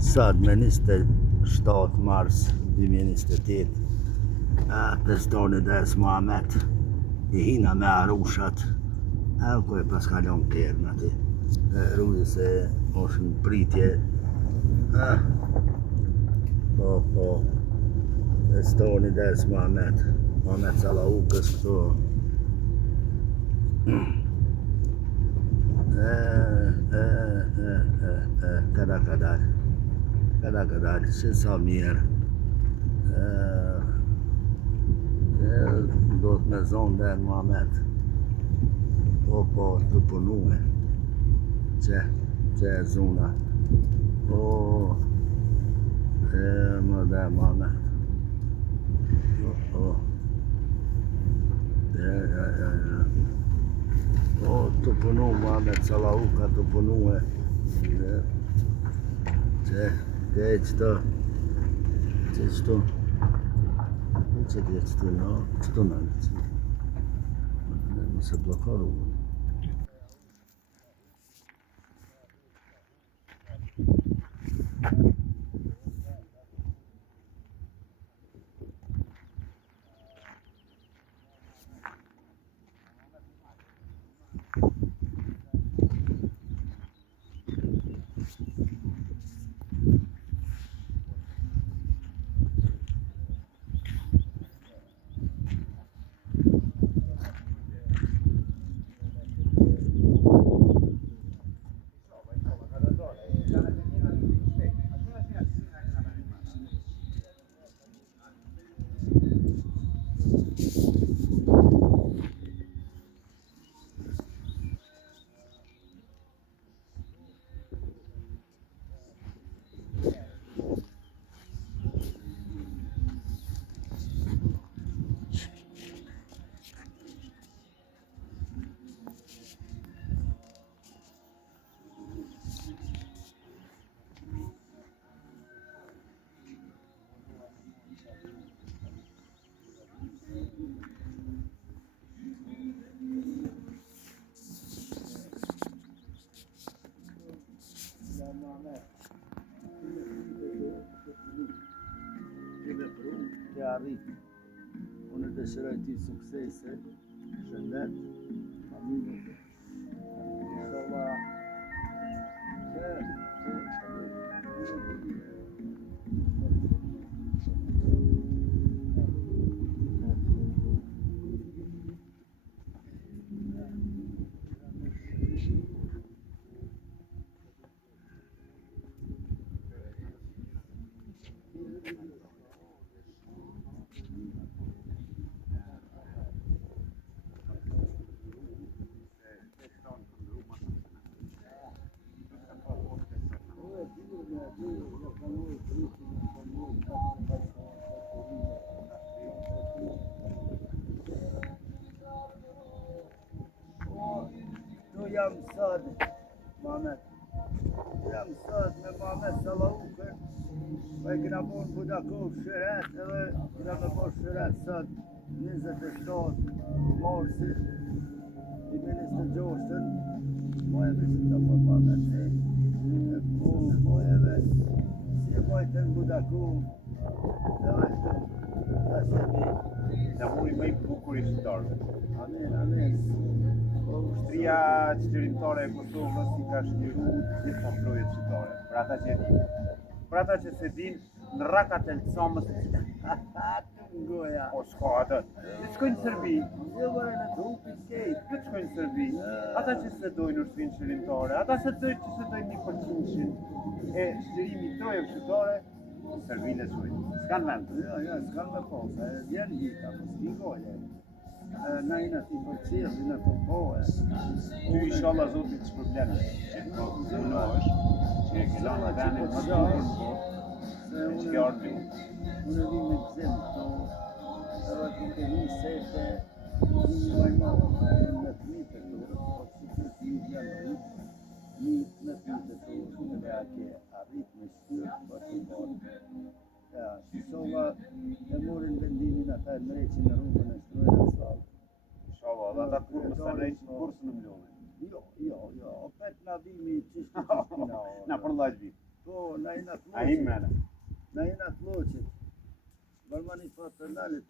Sot me 27 mars 2028 Pestoni Des Muhamet I hina me arushat ku e pas kalon kërën ati rrujë se është në pritje po Pestoni Des Muhamet Salaukës këtu kada kadar që sa mirë do të me zonë dhe në Muhamet po të punue që e zona më dhe Muhamet të punu Muhamet Salauka të punue që qëto qëto në se blokaru Të arrit unë dëshiroj ti suksese shëndet familje inshallah jam sot Muhamet jam sot me Muhamet Salaukën e kena bon Budakov shëret edhe kena me bon shëret sot 27 marsit 2026 mojeve që të po Muhamet mojeve si e mojten Budakov edhe Në muri më I bukur I shqiptarëve. Amin Ushtria qëtërimtare e Kosovës I ka shliru gjithë kontrollet shqiptare. Për ata që e din. Për ata që se din, në rakat e lëcamës goja o s'ka atë. Të shkojnë në Serbi. Të shkojnë në Serbi. Ata që se dojnë ushtrin qëtërimtare, ata që se dojnë 1% e shqyrimi troje shqiptare, në Serbi në shkojnë. S'kan vend. s'kan me posa, vjen hita, s'ki goje. Na jena ti për qirë, jena të pohe. Ty inshallah Zotit që probleme që të punohesh, që e këllon në venin më të e që ke ardhë ju. Unë vim me gzim, edhe të të një sete, një lajmarë, me të një të të, po që të të një janë një me të një të të, dhe ake arrit me shqyrë, po të bërë. Inshallah, e morin vendimin ata e mreqin në rrugën e shtrojnë asfalt. Inshallah, dhe ata kur më sa mreqin, kur së në mlojnë. Jo, opet na vimi qishtë Na për lajt vit. Po, na jena A i mene. na jena të loqit. Valmani po të nalet